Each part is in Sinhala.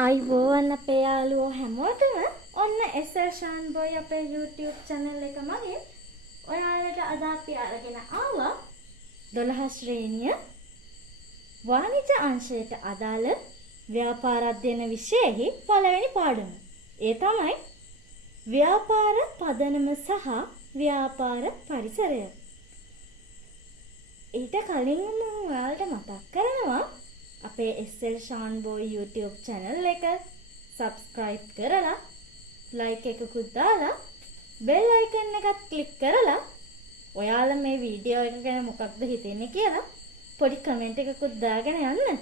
අයිබෝවන් අපේ යාළුවෝ හැමෝටම ඔන්න SL Shan Boy අපේ YouTube channel එක මගින් ඔයාලට අද අපි අරගෙන ආවා 12 ශ්‍රේණිය වාණිජ්‍ය අංශයට අදාළ ව්‍යාපාර අධ්‍යයන විෂයෙහි පළවෙනි පාඩම. ඒ තමයි ව්‍යාපාර පදනම සහ ව්‍යාපාර පරිසරය. ඊට කලින් මම ඔයාලට මතක් කරනවා අපේ SL Shan Boy YouTube channel එක subscribe කරලා like එකකුත් දාලා bell icon එකත් click කරලා ඔයාලා මේ වීඩියෝ එක ගැන මොකක්ද හිතෙන්නේ කියලා පොඩි comment එකකුත් දාගෙන යන්න.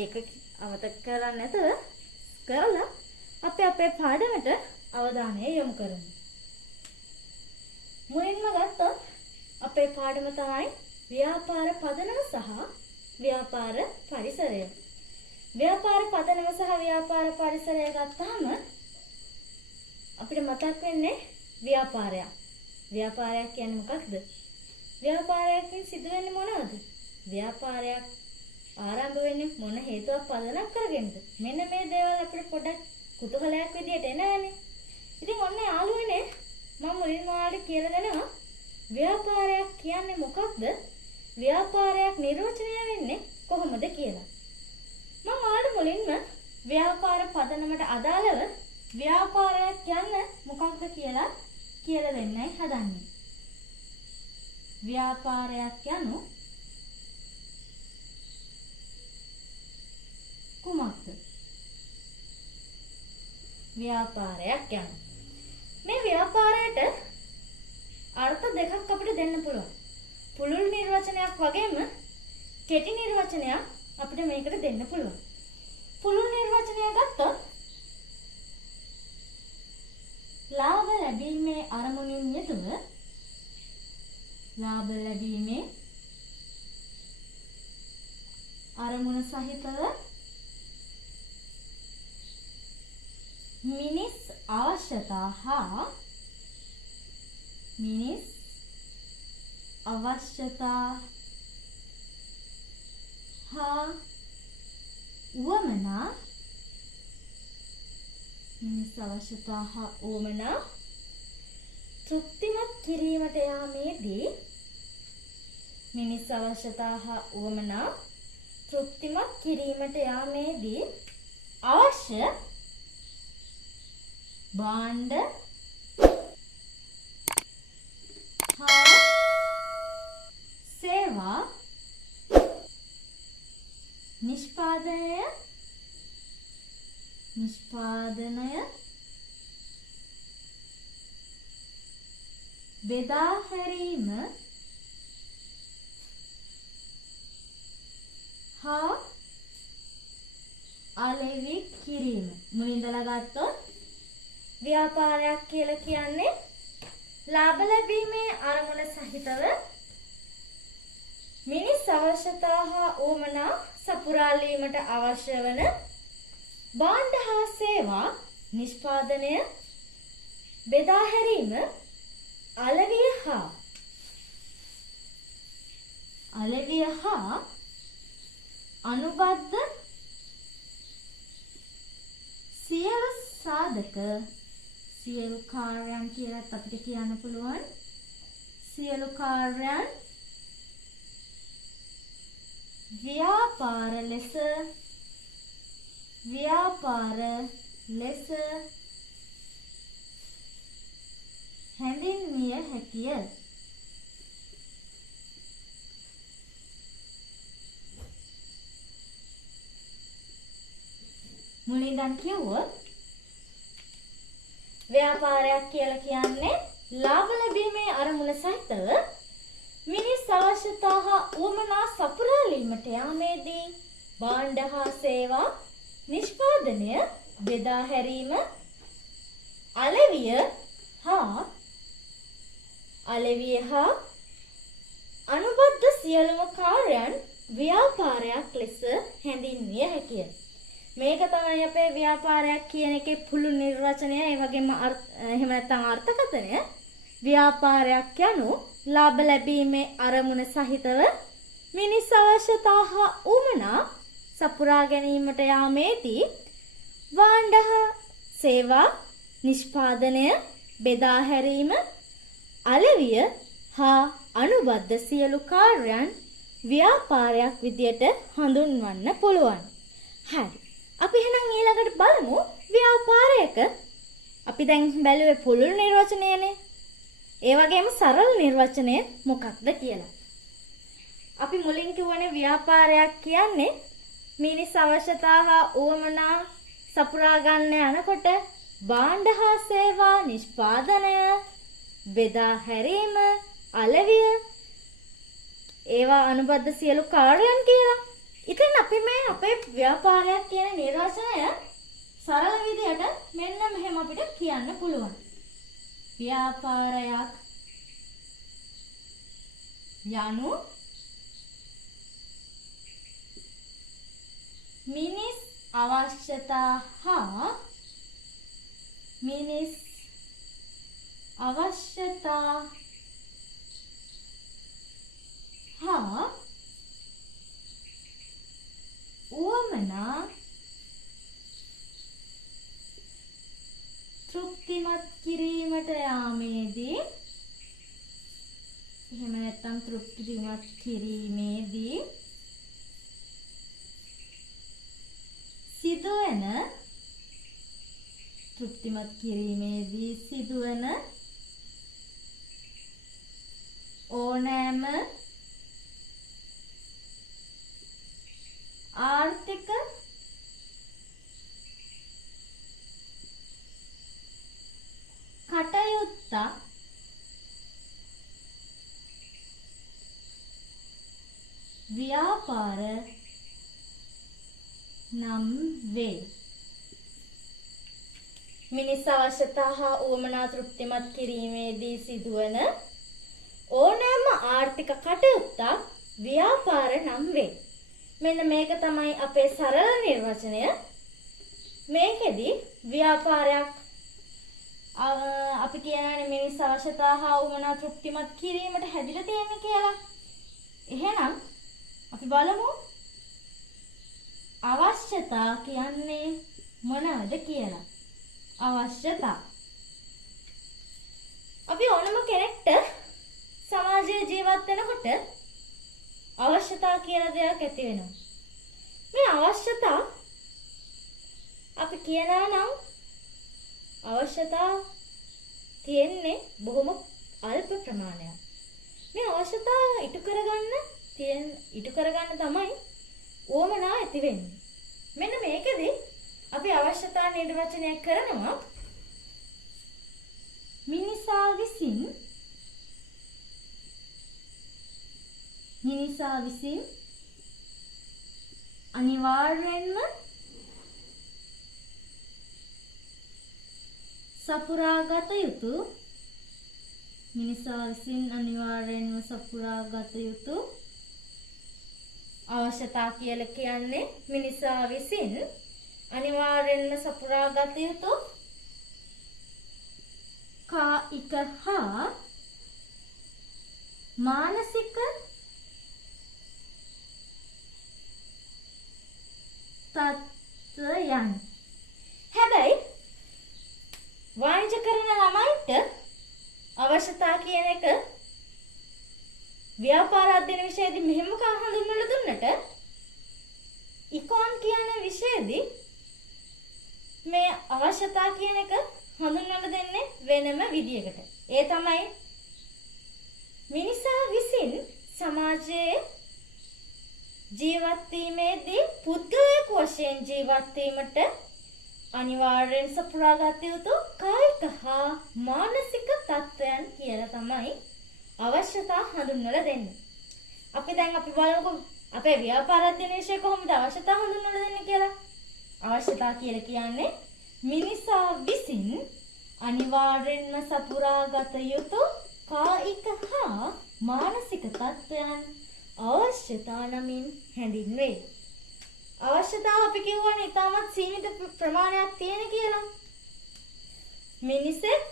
ඒක අමතක කරන්නේ නැතුව කරලා අපි අපේ පාඩමට අවධානය යොමු කරමු. මුලින්ම ගත්තොත් අපේ පාඩම තමයි ව්‍යාපාර පදනම සහ ව්‍යාපාර පරිසරය. ව්‍යාපාර පදනම සහ ව්‍යාපාර පරිසරය ගත්තාම අපිට මතක් වෙන්නේ ව්‍යාපාරයක්. ව්‍යාපාරයක් කියන්නේ මොකක්ද? ව්‍යාපාරයකින් සිදුවෙන්නේ මොනවද? ව්‍යාපාරයක් ආරම්භ වෙන්නේ මොන හේතුවක් පදනම් කරගෙනද? මෙන්න මේ දේවල් අපිට පොඩක් කුතුහලයක් විදියට එනවනේ. ඉතින් ඔන්න යාළුවනේ මම මුලින්ම ඔයාලට කියලා දෙනවා ව්‍යාපාරයක් කියන්නේ මොකක්ද? ව්‍යාපාරයක් නිර්වචනය වෙන්නේ කොහොමද කියලා. මම ඔයාලට මුලින්ම ව්‍යාපාර පදනමට අදාළව ව්‍යාපාරයක් කියන්නේ මොකක්ද කියලා දෙන්නයි හදන්නේ. ව්‍යාපාරයක් යනු කුමක්ද? ව්‍යාපාරයක් යනු මේ ව්‍යාපාරයට අර්ථ දෙකක් අපිට දෙන්න පුළුවන්. පුළුල් නිර්වචනයක් වගේම කෙටි නිර්වචනයක් අපිට මේකට දෙන්න පුළුවන්. පුළුල් නිර්වචනය ගත්තොත් ලාභ ලැබීමේ අරමුණින් යුතුව ලාභ ලැබීමේ අරමුණ සහිතව මිනිස් අවශ්‍යතා හා උවමනා තෘප්තිමත් කිරීමට යාමේදී අවශ්‍ය භාණ්ඩ හා සේවා නිෂ්පාදනය බෙදා හැරීම හා අලෙවි කිරීම. මුලින්දලා ගත්තොත් ව්‍යාපාරයක් කියලා කියන්නේ ලාභ ලැබීමේ අරමුණ සහිතව මිනිස් අවශ්‍යතා හා උවමනා සපුරාලීමට අවශ්‍ය වන භාණ්ඩ හා සේවා නිෂ්පාදනය බෙදා හැරීම අලෙවිය හා අනුබද්ධ සියලු සාධක සියලු කාර්යයන් කියලත් අපිට කියන්න පුළුවන්. සියලු කාර්යයන් ව්‍යාපාර ලෙස හැඳින්විය හැකිය. මුලින්දන් කිව්වොත් ව්‍යාපාරයක් කියලා කියන්නේ ලාභ ලැබීමේ අරමුණ සහිතව මිනිස් අවශ්‍යතා හා උවමනා සපුරාලීමට යාමේදී භාණ්ඩ හා සේවා නිෂ්පාදනය බෙදා හැරීම අලෙවිය හා අනුබද්ධ සියලුම කාර්යයන් ව්‍යාපාරයක් ලෙස හැඳින්විය හැකිය. මේක තමයි අපේ ව්‍යාපාරයක් කියන එකේ පුළුල් නිර්වචනය. ඒ වගේම එහෙම නැත්නම් අර්ථකථනය. ව්‍යාපාරයක් යනු ලාභ ලැබීමේ අරමුණ සහිතව මිනිස් අවශ්‍යතා හා උවමනා සපුරා ගැනීමට යාමේදී භාණ්ඩ හා සේවා නිෂ්පාදනය, බෙදා හැරීම, අලෙවිය හා අනුබද්ධ සියලු කාර්යයන් ව්‍යාපාරයක් විදියට හඳුන්වන්න පුළුවන්. හරි. අපි එහෙනම් ඊළඟට බලමු ව්‍යාපාරයක අපි දැන් බැලුවේ පුළුල් නිර්වචනයනේ. ඒ වගේම සරල නිර්වචනය මොකක්ද කියලා. අපි මුලින් කිව්වනේ ව්‍යාපාරයක් කියන්නේ මිනිස් අවශ්‍යතා හා උවමනා සපුරා ගන්න යනකොට භාණ්ඩ හා සේවා නිෂ්පාදනය, බෙදා හැරීම, අලෙවිය ඒවා අනුබද්ධ සියලු කාර්යයන් කියලා. ඉතින් අපි මේ අපේ ව්‍යාපාරයක් කියන නිර්වචනය සරල විදියට මෙන්න මෙහෙම අපිට කියන්න පුළුවන්. ව්‍යාපාරයක් යනු මිනිස් අවශ්‍යතා හා උවමනා තෘප්තිමත් කිරීමට යාමේදී, එහෙම නැත්නම් තෘප්තිමත් කිරීමේදී සිදුවන ඕනෑම ආර්ථික කටයුත්තක් ව්‍යාපාර නම් වේ. මිනිස් අවශ්‍යතා හා උවමනා තෘප්තිමත් කිරීමේදී සිදුවන ඕනෑම ආර්ථික කටයුත්තක් ව්‍යාපාර නම් වේ. මෙන්න මේක තමයි අපේ සරල නිර්වචනය. මේකෙදි ව්‍යාපාරයක් අපි කියනවානේ මිනිස් අවශ්‍යතා හා උවමනා තෘප්තිමත් කිරීමට හැදිලා තියෙන්නේ කියලා. එහෙනම් අපි බලමු අවශ්‍යතා කියන්නේ මොනවද කියලා. අවශ්‍යතා. අපි ඕනම කෙනෙක්ට සමාජයේ ජීවත් වෙනකොට අවශ්‍යතා කියලා දෙයක් ඇති වෙනවා. මේ අවශ්‍යතා අපි කියනවා නම් අවශ්‍යතා තියෙන්නේ බොහොම අල්ප ප්‍රමාණයක්. මේ අවශ්‍යතා ඉටු කරගන්න තමයි උවමනා ඇති වෙන්නේ. මෙන්න මේකෙදි අපි අවශ්‍යතා නිර්වචනය කරනවා මිනිසා විසින් අනිවාර්යෙන්ම සපුරාගත යුතු අවශ්‍යතා කියලා කියන්නේ මිනිසා විසින් අනිවාර්යෙන්ම සපුරාගත යුතු කායික හා මානසික තත්ත්වයන්. හැබැයි වාණිජ කරන ළමයින්ට අවශ්‍යතා කියන එක ව්‍යාපාර අධ්‍යයන විෂයේදී මෙහෙම හඳුන්වලා දුන්නට ඉකොන් කියන විෂයේදී මේ අවශ්‍යතා කියන එක හඳුන්වලා දෙන්නේ වෙනම විදියකට. ඒ තමයි මිනිසා විසින් සමාජයේ ජීවත් වීමේදී පුද්ගලයෙකු වශයෙන් ජීවත් වීමට අනිවාර්යෙන් සපුරාගත යුතු කායික හා මානසික තත්ත්වයන් කියලා තමයි අවශ්‍යතා හඳුන්වලා දෙන්නේ. අපි බලමු අපේ ව්‍යාපාර අධ්‍යයන විෂය කොහොමද අවශ්‍යතා හඳුන්වලා දෙන්නේ කියලා. අවශ්‍යතා කියලා කියන්නේ මිනිසා විසින් අනිවාර්යෙන්ම සපුරාගත යුතු කායික හා මානසික තත්ත්වයන් අවශ්‍යතා නමින් හැඳින්වේ. අවශ්‍යතාව අපි කියවනේ ඉතාමත් සීමිත ප්‍රමාණයක් තියෙන කියලා. මිනිසෙක්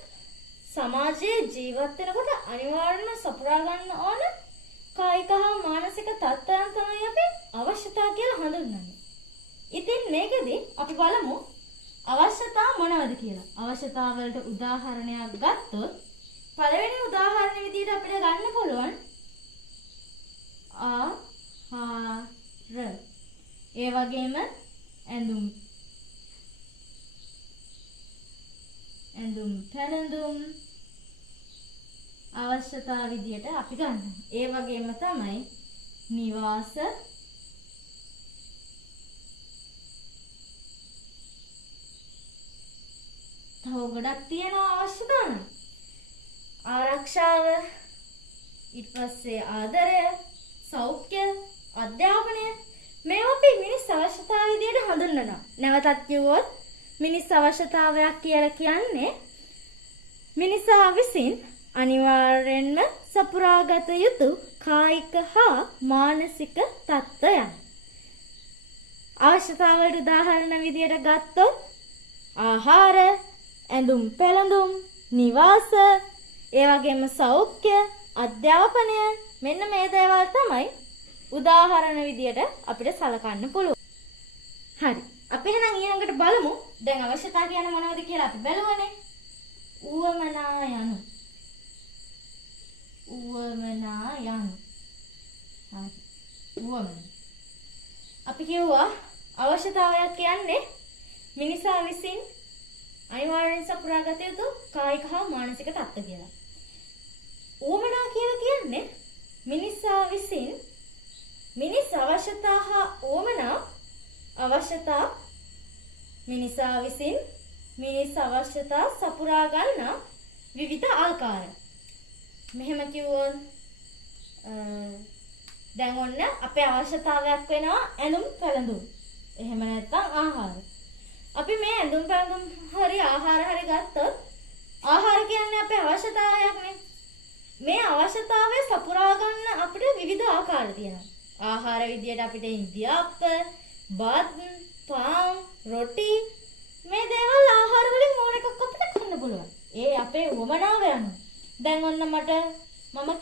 සමාජයේ ජීවත් වෙනකොට අනිවාර්යයෙන්ම සපුරා ගන්න ඕන කායික හා මානසික තත්ත්වයන් තමයි අපි අවශ්‍යතා කියලා හඳුන්වන්නේ. ඉතින් මේකෙදි අපි බලමු අවශ්‍යතා මොනවද කියලා. අවශ්‍යතා වලට උදාහරණයක් ගත්තොත් පළවෙනි උදාහරණ විදිහට අපිට ගන්න පුළුවන් ආහාර. ඒ වගේම ඇඳුම් පැළඳුම් අවශ්‍යතා විදිහට අපි ගන්න. ඒ වගේම තමයි නිවාස තව ගොඩක් තියෙනවා අවශ්‍යතාන. ආරක්ෂාව, ඊට පස්සේ ආදරය, සෞඛ්‍ය, අධ්‍යාපනය මේවා අපි මිනිස් අවශ්‍යතා විදිහට හඳුන්වනවා. නැවතත් කිව්වොත් මිනිස් අවශ්‍යතාවයක් කියලා කියන්නේ මිනිසා විසින් අනිවාර්යෙන්ම සපුරාගත යුතු කායික හා මානසික තත්ත්වයන්. අවශ්‍යතාවලට උදාහරණ විදිහට ගත්තොත් ආහාර, ඇඳුම් පැළඳුම්, නිවාස, ඒ වගේම සෞඛ්‍ය, අධ්‍යාපනය මෙන්න මේ දේවල් තමයි උදාහරණ විදිහට අපිට සලකන්න පුළුවන්. හරි. අපි එහෙනම් ඊළඟට බලමු. දැන් අවශ්‍යතා කියන්නේ මොනවද කියලා අපි බලුවනේ. උවමනා යනු. හරි. උවමන. අපි කිව්වා අවශ්‍යතාවයක් කියන්නේ මිනිසා විසින් අනිවාර්යෙන් සපුරාගත යුතු කායික හා මානසික තත්ත්ව කියලා. උවමනා කියලා කියන්නේ මිනිසා විසින් මිනිස් අවශ්‍යතා හා උවමනා අවශ්‍යතා මිනිසා විසින් මිනිස් අවශ්‍යතා සපුරා ගන්නා විවිධ ආකාර. මෙහෙම කිව්වොත් දැන් ඔන්න අපේ අවශ්‍යතාවයක් වෙනවා ඇඳුම් පැළඳුම්. එහෙම නැත්නම් ආහාර. අපි මේ ඇඳුම් පැළඳුම් හරි ආහාර හරි ගත්තොත් ආහාර කියන්නේ අපේ අවශ්‍යතාවයක් නේ. මේ අවශ්‍යතාවය සපුරා ගන්න අපිට විවිධ ආකාර තියෙනවා. ආහාර විදියට අපිට ඉන්දියාප්ප, බත්, පාන්, රොටි මේ දේවල් ආහාර වලින් ඕන එකක් අපිට කන්න පුළුවන්. ඒ අපේ උවමනාව යනවා. දැන් ඔන්න මම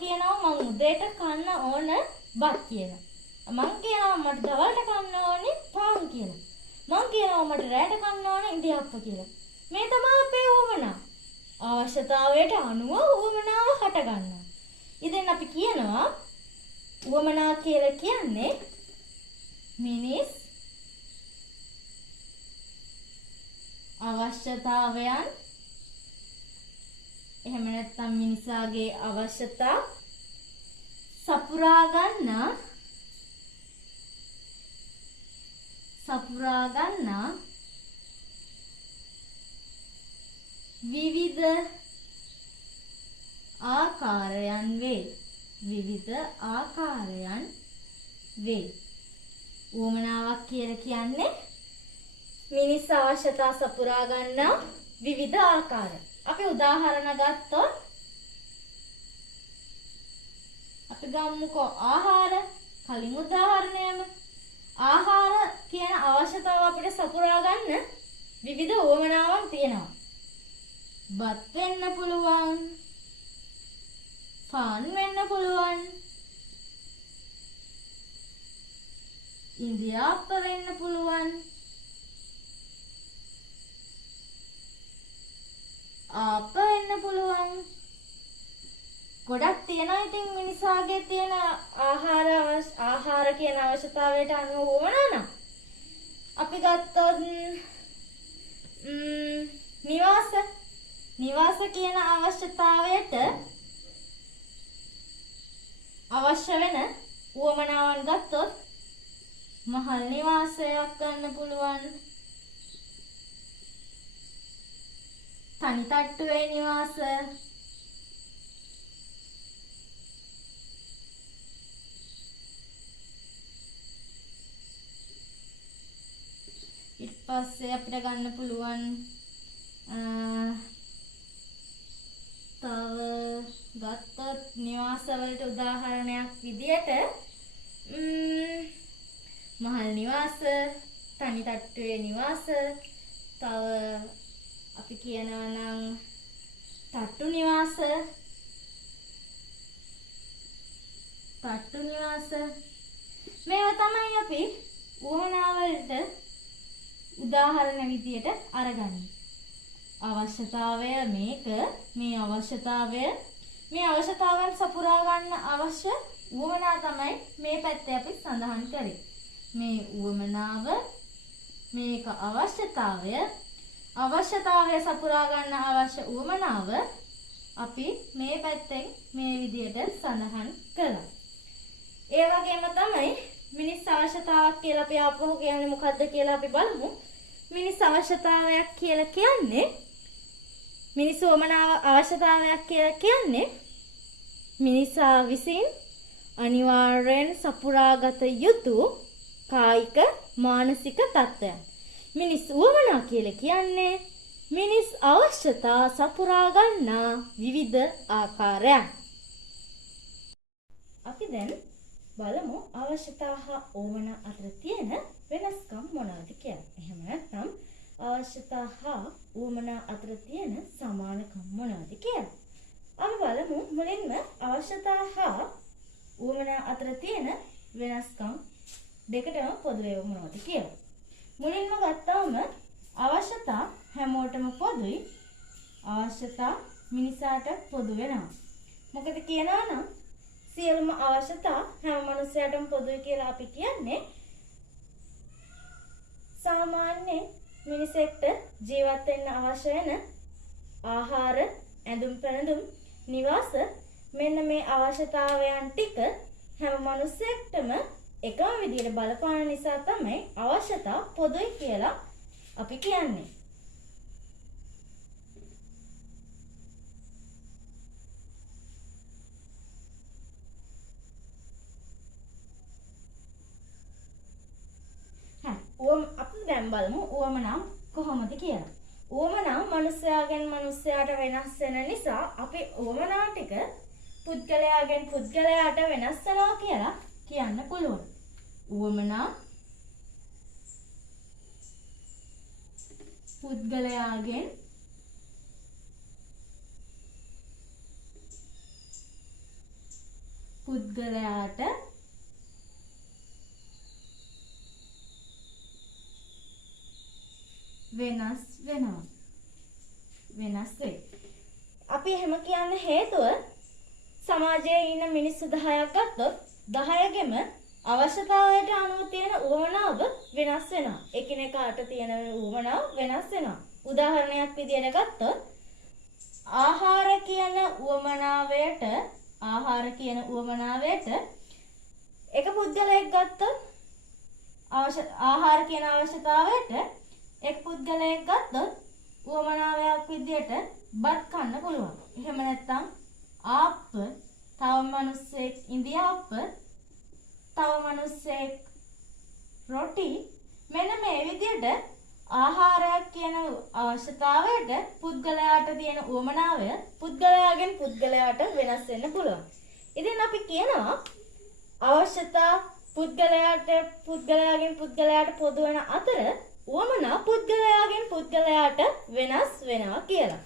කියනවා මම උදේට කන්න ඕන බත් කියලා. මම කියනවා මට දවල්ට කන්න ඕනේ පාන් කියලා. මම කියනවා මට රැට කන්න ඕනේ ඉන්දියාප්ප කියලා. මේ තමයි අපේ උවමනාව. අවශ්‍යතාවයට අනුව උවමනාව හට ගන්නවා. ඉතින් අපි කියනවා උවමනා කියලා කියන්නේ මිනිස් අවශ්‍යතාවයන් එහෙම නැත්නම් මිනිසාගේ අවශ්‍යතා සපුරා ගන්න විවිධ ආකාරයන් වේ. උවමනාවක් කියලා කියන්නේ මිනිස් අවශ්‍යතා සපුරා ගන්න විවිධ ආකාර. අපි උදාහරණ ගත්තොත් අපි ගමුකෝ ආහාර. කලින් උදාහරණයම ආහාර කියන අවශ්‍යතාව අපිට සපුරා ගන්න විවිධ උවමනාවන් තියෙනවා. බත් වෙන්න පුළුවන්, පාන් වෙන්න පුළුවන්, ඉන්දියාප්ප වෙන්න පුළුවන්, ආප්ප වෙන්න පුළුවන්. ගොඩක් තියෙනවා. ඉතින් මිනිසාගේ තියෙන ආහාර කියන අවශ්‍යතාවයට අනුව වුණා නම් අපි ගත්තොත් නිවාස කියන අවශ්‍යතාවයට අවශ්‍ය වෙන උවමනාවන් ගත්තොත් මහල් නිවාසයක් ගන්න පුළුවන්, තනි තට්ටුවේ නිවාස, ඊට පස්සේ අපිට ගන්න පුළුවන් තව ගත්තොත් නිවාස වලට උදාහරණයක් විදියට මහල් නිවාස, තනි තට්ටුවේ නිවාස, තව අපි කියනවා නම් තට්ටු නිවාස මේවා තමයි අපි උවමනා වලට උදාහරණ විදියට අරගන්න. අවශ්‍යතාවය මේක මේ අවශ්‍යතාවයන් සපුරා ගන්න අවශ්‍ය උවමනා තමයි මේ පැත්තේ අපි සඳහන් කරේ. මේ උවමනාව මේක අවශ්‍යතාවය සපුරා ගන්න අවශ්‍ය උවමනාව අපි මේ පැත්තෙන් මේ විදියට සඳහන් කළා. ඒ වගේම තමයි මිනිස් අවශ්‍යතාවක් කියලා අපි ආපහු කියන්නේ මොකද්ද කියලා අපි බලමු. මිනිස් අවශ්‍යතාවයක් කියලා කියන්නේ මිනිස් උවමනාව අවශ්‍යතාවයක් කියලා කියන්නේ මිනිසා විසින් අනිවාර්යෙන් සපුරාගත යුතු කායික මානසික තත්ත්වයන්. මිනිස් උවමනා කියලා කියන්නේ මිනිස් අවශ්‍යතා සපුරා ගන්නා විවිධ ආකාරයන්. අපි දැන් බලමු අවශ්‍යතා හා උවමනා අතර තියෙන වෙනස්කම් මොනවද කියලා. එහෙම නැත්නම් අවශ්‍යතා හා උවමනා අතර තියෙන සමානකම් මොනවද කියලා. අපි බලමු මුලින්ම අවශ්‍යතා හා උවමනා අතර තියෙන වෙනස්කම් දෙකටම පොදු ඒවා මොනවද කියලා. මුලින්ම ගත්තාම අවශ්‍යතා හැමෝටම පොදුයි. අවශ්‍යතා මිනිසාට පොදු වෙනවා. මොකද කියනවා නම් සියලුම අවශ්‍යතා හැම මිනිසයාටම පොදුයි කියලා අපි කියන්නේ සාමාන්‍ය මිනිසෙක්ට ජීවත් වෙන්න අවශ්‍ය වෙන ආහාර, ඇඳුම් පැළඳුම්, නිවාස මෙන්න මේ අවශ්‍යතාවයන් ටික හැම මිනිසෙක්ටම එකම විදිහට බලපාන නිසා තමයි අවශ්‍යතා පොදුයි කියලා අපි කියන්නේ. අපි දැන් බලමු උවමනා කොහොමද කියලා. උවමනා මිනිස්යාගෙන් මිනිස්යාට වෙනස් වෙන නිසා අපි උවමනා ටික පුද්ගලයාගෙන් පුද්ගලයාට වෙනස් වෙනවා කියලා කියන්න පුළුවන්. උවමනා පුද්ගලයාගෙන් පුද්ගලයාට වෙනස් වෙනවා. වෙනස් වෙයි. අපි එහෙම කියන්න හේතුව සමාජයේ ඉන්න මිනිස්සු 10ක් ගත්තොත් 10ගෙම අවශ්‍යතාවයට අනුව තියෙන උවමනාව වෙනස් වෙනවා. එකිනෙකාට තියෙන උවමනාව වෙනස් වෙනවා. උදාහරණයක් විදියට ගත්තොත් ආහාර කියන උවමනාවයට එක පුද්ගලයෙක් ගත්තොත් ආහාර කියන අවශ්‍යතාවයට එක් පුද්ගලයෙක් ගත්තොත් උවමනාවයක් විදියට බත් කන්න පුළුවන්. එහෙම නැත්නම් ආප්ප තව මිනිස්සෙක් ඉන්දියාප්ප තව මිනිස්සෙක් රොටි මෙන්න මේ විදියට ආහාරයක් කියන අවශ්‍යතාවයට පුද්ගලයාට තියෙන උවමනාවය පුද්ගලයාගෙන් පුද්ගලයාට වෙනස් වෙන්න පුළුවන්. ඉතින් අපි කියනවා අවශ්‍යතා පුද්ගලයාගෙන් පුද්ගලයාට පොදු වෙන අතර උවමනා පුද්ගලයාගෙන් පුද්ගලයාට වෙනස් වෙනවා කියලා.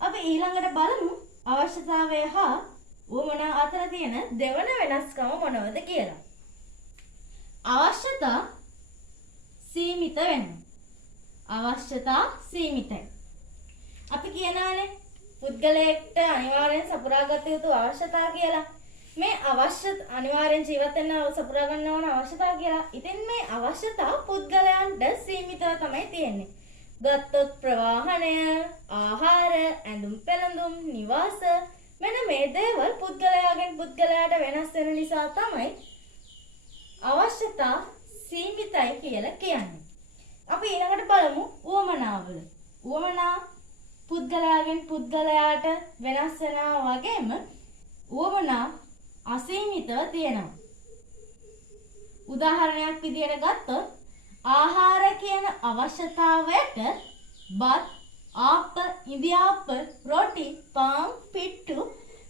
අපි ඊළඟට බලමු අවශ්‍යතාවය හා උවමනා අතර තියෙන දෙවන වෙනස්කම මොනවද කියලා. අවශ්‍යතා සීමිත වෙනවා. අවශ්‍යතා සීමිතයි. අපි කියනවානේ පුද්ගලයෙක්ට අනිවාර්යෙන් සපුරාගත යුතු අවශ්‍යතා කියලා. මේ අනිවාර්යෙන් ජීවත් වෙන්න සපුරා ගන්න ඕන අවශ්‍යතා කියලා. ඉතින් මේ අවශ්‍යතා පුද්ගලයන්ට සීමිතව තමයි තියෙන්නේ. ගත්තොත් ප්‍රවාහනය, ආහාර, ඇඳුම් පැළඳුම්, නිවාස මෙන්න මේ දේවල් පුද්ගලයාගෙන් පුද්ගලයාට වෙනස් වෙන නිසා තමයි අවශ්‍යතා සීමිතයි කියලා කියන්නේ. අපි ඊළඟට බලමු උවමනාවල. උවමනා පුද්ගලයාගෙන් පුද්ගලයාට වෙනස් වෙනවා වගේම උවමනා අසීමිතව තියෙනවා. උදාහරණයක් විදියට ගත්තොත් ආහාර කියන අවශ්‍යතාවයට බත්, ආප්ප, ඉන්දියාප්ප, රොටි, පාන්, පිට්ටු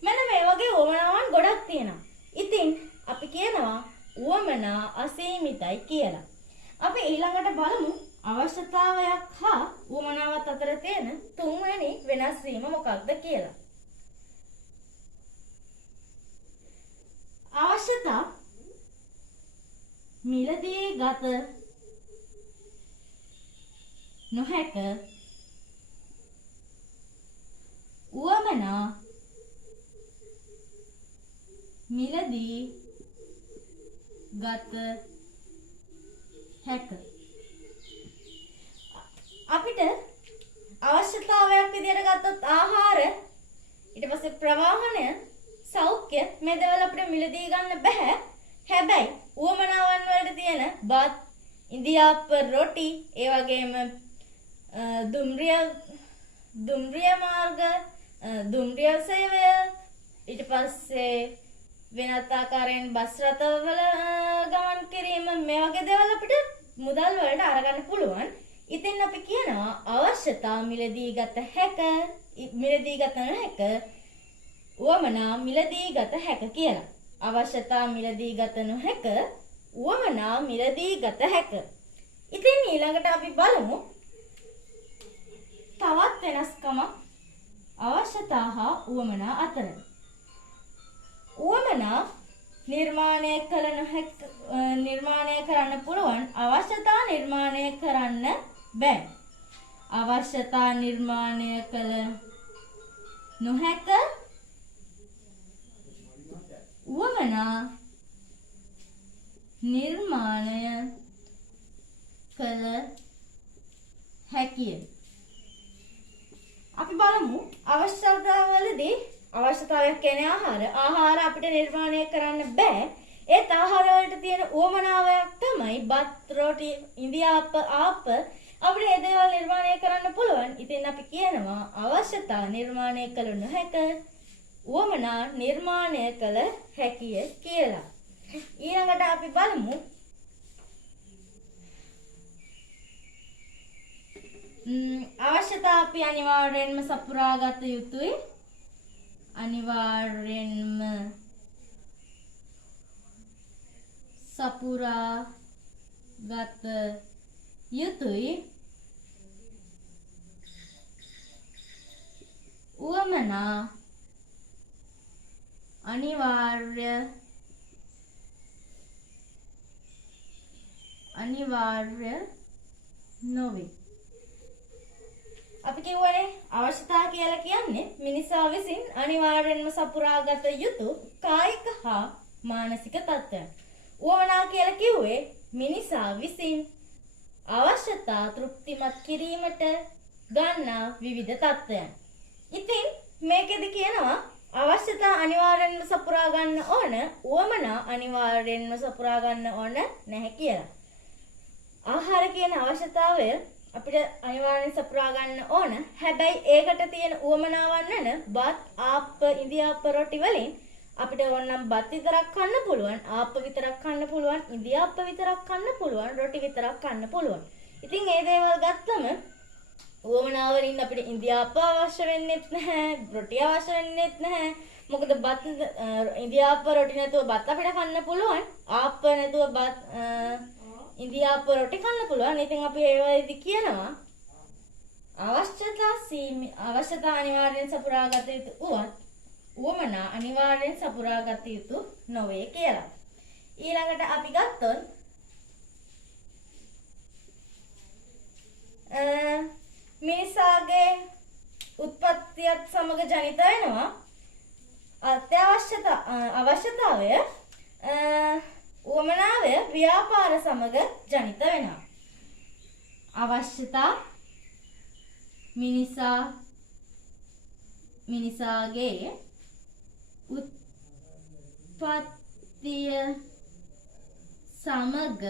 මෙන්න මේ වගේ උවමනාවන් ගොඩක් තියෙනවා. ඉතින් අපි කියනවා උවමනා අසීමිතයි කියලා. අපි ඊළඟට බලමු අවශ්‍යතාවයක් හා උවමනාවත් අතර තියෙන තුන්වෙනි වෙනස් වීම මොකක්ද කියලා. අවශ්‍යතා මිලදී ගත නොහැක උවමනා මිලදී ගත හැක. අපිට අවශ්‍යතාවයක් විදියට ගත්තොත් ආහාර ඊට පස්සේ ප්‍රවාහනය සෞඛ්‍ය මේ දේවල් අපිට මිලදී ගන්න බෑ. හැබැයි උවමනාවන් වලට තියෙන බත්, ඉන්දියාප්ප රොටි, ඒ වගේම දුම්රිය මාර්ග, දුම්රිය සේවය, ඊට පස්සේ වෙනත් ආකාරයෙන් බස් රථවල ගමන් කිරීම, මේ වගේ දේවල් අපිට මුදල් වලට අරගන්න පුළුවන්. ඉතින් අපි කියනවා අවශ්‍යතා මිලදී ගත හැක, මිලදී ගත නොහැක, උවමනා මිලදී ගත හැක කියලා. අවශ්‍යතා මිලදී ගත නොහැක, උවමනා මිලදී ගත හැක. ඉතින් ඊළඟට අපි බලමු තවත් වෙනස්කමක් අවශ්‍යතා හා උවමනා අතර. උවමනා නිර්මාණය කරන්න පුළුවන්, අවශ්‍යතා නිර්මාණය කරන්න බෑ. අවශ්‍යතා නිර්මාණය කළ නොහැක, උවමනා නිර්මාණය කළ හැකිය. අපි බලමු අවශ්‍යතාවවලදී අවශ්‍යතාවයක් කියන්නේ ආහාර අපිට නිර්මාණය කරන්න බෑ. ඒත් ආහාර වලට තියෙන උවමනාවයක් තමයි බත්, රොටි, ඉන්දියාප්ප, ආප්ප අපිට මේ දේවල් නිර්මාණය කරන්න පුළුවන්. ඉතින් අපි කියනවා අවශ්‍යතා නිර්මාණය කළ නොහැක, උවමනා නිර්මාණය කළ හැකිය කියලා. ඊළඟට අපි බලමු අවශ්‍යතා අපි අනිවාර්යෙන්ම සපුරා ගත යුතුයි. අනිවාර්යෙන්ම සපුරා ගත යුතුයි. උවමනා අනිවාර්ය නොවේ. අපි කියවනේ අවශ්‍යතා කියලා කියන්නේ මිනිසා විසින් අනිවාර්යෙන්ම සපුරා ගත යුතු කායික හා මානසික තත්ත්වයන්. උවමනා කියලා කිව්වේ මිනිසා විසින් අවශ්‍යතා තෘප්තිමත් කිරීමට ගන්නා විවිධ තත්ත්වයන්. ඉතින් මේකෙදි කියනවා අවශ්‍යතා අනිවාර්යෙන්ම සපුරා ගන්න ඕන, උවමනා අනිවාර්යෙන්ම සපුරා ගන්න ඕන නැහැ කියලා. ආහාර කියන අවශ්‍යතාවය අපිට අනිවාර්යෙන් සපුරා ගන්න ඕන. හැබැයි ඒකට තියෙන උවමනාවන් නන බත්, ආප්ප, ඉන්දියාප්ප රොටි වලින් අපිට ඕනනම් බත් විතරක් කන්න පුළුවන්, ආප්ප විතරක් කන්න පුළුවන්, ඉන්දියාප්ප විතරක් කන්න පුළුවන්, රොටි විතරක් කන්න පුළුවන්. ඉතින් මේ දේවල් ගත්තම උවමනාව වලින් අපිට ඉන්දියාප්ප අවශ්‍ය වෙන්නේ නැහැ, රොටි අවශ්‍ය වෙන්නේ නැහැ. මොකද බත්, ඉන්දියාප්ප රොටි නැතුව බත් අපිට කන්න පුළුවන්, ආප්ප නැතුව බත්, ඉන්දියාප්ප රොටි කන්න පුළුවන්. ඉතින් අපි ඒ වගේදී කියනවා අවශ්‍යතා අනිවාර්යෙන් සපුරා ගත යුතු උවත් උවමනා අනිවාර්යෙන් සපුරා ගත යුතු නොවේ කියලා. ඊළඟට අපි ගත්තොත් මිනිසාගේ උත්පත්තියත් සමග ජනිත වෙනවා අවශ්‍යතාවය, උවමනාවය ව්‍යාපාර සමග ජනිත වෙනවා. අවශ්‍යතා මිනිසාගේ උත්පත්තිය සමග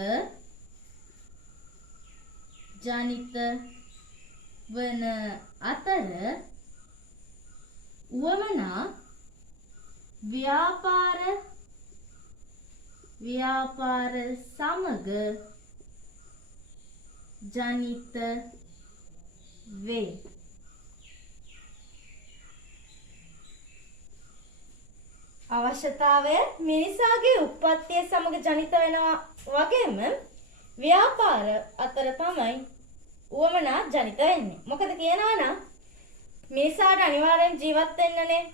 ජනිත වන අතර උවමනා ව්‍යාපාර සමග ජනිත වේ. අවශ්‍යතාවය මිනිසාගේ උත්පත්තිය සමග ජනිත වෙනවා වගේම ව්‍යාපාර අතර තමයි උවමනා ජනිත වෙන්නේ. මොකද කියනවා නම් මිනිසාට අනිවාර්යෙන් ජීවත් වෙන්නනේ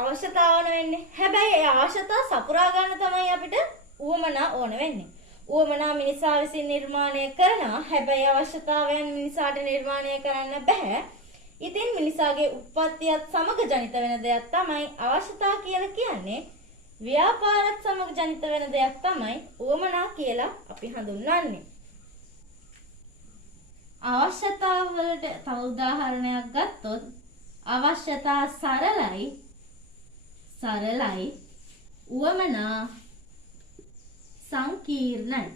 අවශ්‍යතාවන වෙන්නේ. හැබැයි ඒ අවශ්‍යතා සපුරා ගන්න තමයි අපිට උවමනා ඕන වෙන්නේ. උවමනා මිනිසා විසින් නිර්මාණය කරනවා. හැබැයි අවශ්‍යතාවයන් මිනිසාට නිර්මාණය කරන්න බෑ. ඉතින් මිනිසාගේ උත්පත්තියත් සමග ජනිත වෙන දෙයක් තමයි අවශ්‍යතාව කියලා කියන්නේ. ව්‍යාපාරත් සමග ජනිත වෙන දෙයක් තමයි උවමනා කියලා අපි හඳුන්වන්නේ. අවශ්‍යතාව වලට තව උදාහරණයක් ගත්තොත් අවශ්‍යතා සරලයි උවමනා සංකීර්ණයි.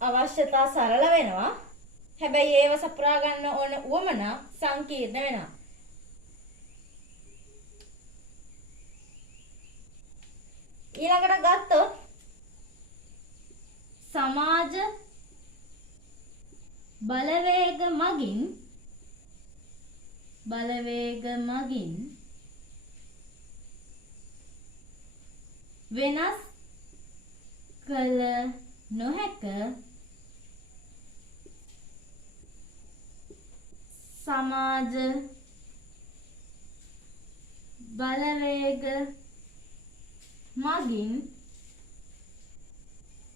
අවශ්‍යතා සරල වෙනවා. හැබැයි ඒව සපුරා ගන්න ඕන උවමනා සංකීර්ණ වෙනවා. ඊළඟට ගත්තොත් සමාජ බලවේග මගින් වෙනස් කළ නොහැක සමාජ බලවේග මගින්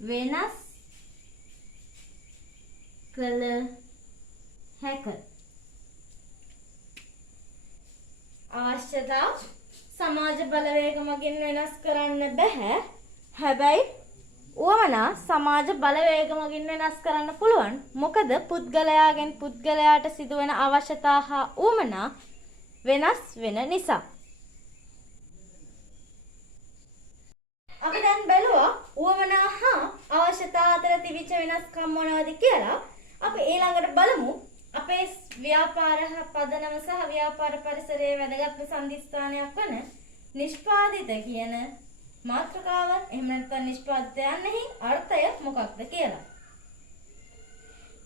වෙනස් කළ හැක. අවශ්‍යතා සමාජ බලවේග මගින් වෙනස් කරන්න බෑ. හැබැයි උවමනා සමාජ බලවේග මගින් වෙනස් කරන්න පුළුවන්. මොකද පුද්ගලයාගෙන් පුද්ගලයාට සිදුවන අවශ්‍යතා හා උවමනා වෙනස් වෙන නිසා. අපි දැන් බැලුවා උවමනා හා අවශ්‍යතා අතර තිබිච්ච වෙනස්කම් මොනවද කියලා. අපි ඊළඟට බලමු අපේ ව්‍යාපාර පදනම සහ ව්‍යාපාර පරිසරයේ වැදගත් සම්දිස්ථානයක් වන නිෂ්පාදිත කියන මාතෘකාව. එහෙම නැත්නම් නිෂ්පාදිත යන්නෙහි අර්ථය මොකක්ද කියලා.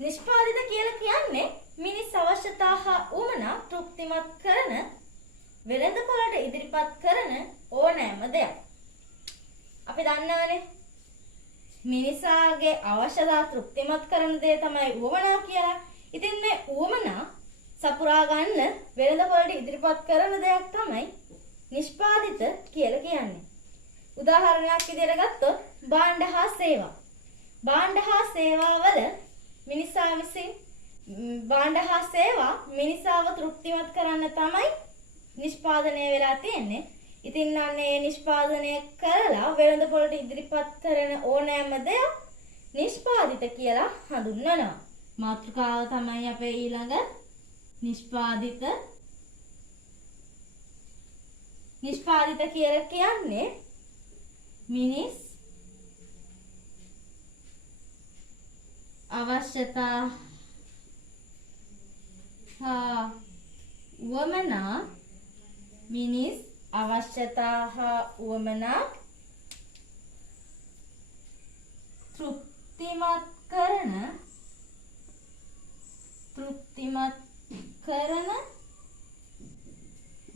නිෂ්පාදිත කියලා කියන්නේ මිනිස් අවශ්‍යතා හා උවමනා තෘප්තිමත් කරන වෙළඳපොළට ඉදිරිපත් කරන ඕනෑම දෙයක්. අපි දන්නවනේ මිනිසාගේ අවශ්‍යතා තෘප්තිමත් කරන දේ තමයි උවමනා කියලා. ඉතින් මේ උවමනා සපුරා ගන්න වෙළඳපොළට ඉදිරිපත් කරන දෙයක් තමයි නිෂ්පාදිත කියලා කියන්නේ. උදාහරණයක් විදිහට ගත්තොත් භාණ්ඩ හා සේවා. භාණ්ඩ හා සේවාවල මිනිසා විසින් භාණ්ඩ හා සේවා මිනිසාව තෘප්තිමත් කරන්න තමයි නිෂ්පාදනය වෙලා තියෙන්නේ. ඉතින් අන්නේ නිෂ්පාදනය කරලා වෙළඳපොළට ඉදිරිපත් කරන ඕනෑම දෙයක් නිෂ්පාදිත කියලා හඳුන්වනවා. මාතෘකාව තමයි අපේ ඊළඟ නිෂ්පාදිත. නිෂ්පාදිත කියලා කියන්නේ මිනිස් අවශ්‍යතා හා උවමනා මිනිස් අවශ්‍යතා හා උවමනා තෘප්තිමත් කරන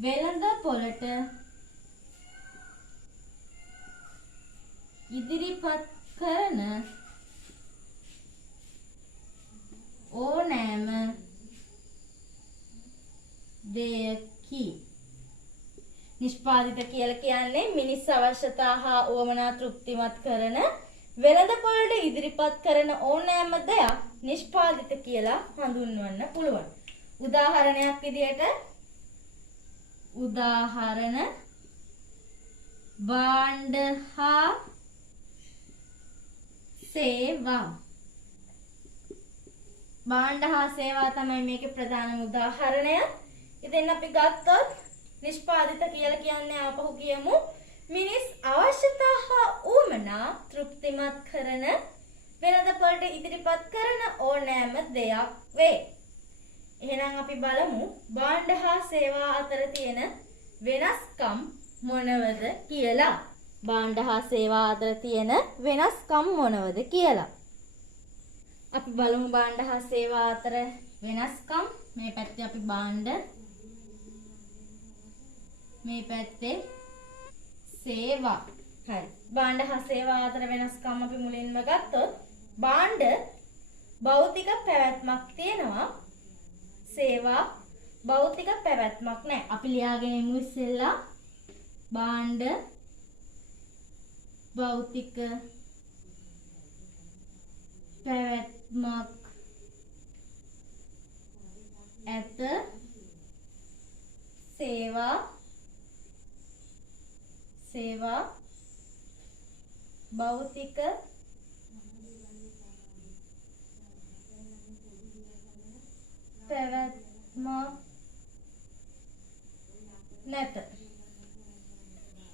වෙළඳපොළට ඉදිරිපත් කරන ඕනෑම දෙයකි. නිෂ්පාදිත කියලා කියන්නේ මිනිස් අවශ්‍යතා හා උවමනා තෘප්තිමත් කරන වෙළඳපොළට ඉදිරිපත් කරන ඕනෑම දෙයක් නිෂ්පාදිත කියලා හඳුන්වන්න පුළුවන්. උදාහරණයක් විදිහට භාණ්ඩ හා සේවා. භාණ්ඩ හා සේවා තමයි මේකේ ප්‍රධානම උදාහරණය. ඉතින් අපි ගත්තොත් නිෂ්පාදිත කියලා කියන්නේ ආපහු කියමු මිනිස් අවශ්‍යතා හා උවමනා තෘප්තිමත් කරන වෙළඳපොළට ඉදිරිපත් කරන ඕනෑම දෙයක් වේ. එහෙනම් අපි බලමු භාණ්ඩ හා සේවා අතර තියෙන වෙනස්කම් මොනවද කියලා. භාණ්ඩ හා සේවා අතර තියෙන වෙනස්කම් මොනවද කියලා. අපි බලමු භාණ්ඩ හා සේවා අතර වෙනස්කම්. මේ පැත්තේ අපි භාණ්ඩ, මේ පැත්තේ සේවා. හරි. භාණ්ඩ හා සේවා අතර වෙනස්කම් අපි මුලින්ම ගත්තොත් භාණ්ඩ භෞතික පැවැත්මක් තියෙනවා. සේවා භෞතික පැවැත්මක් නැහැ. අපි ලියාගෙන ඉමු ඉස්සෙල්ලා භාණ්ඩ භෞතික පැවැත්මක් ඇත. සේවා භෞතික පැවැත්මක් නැත.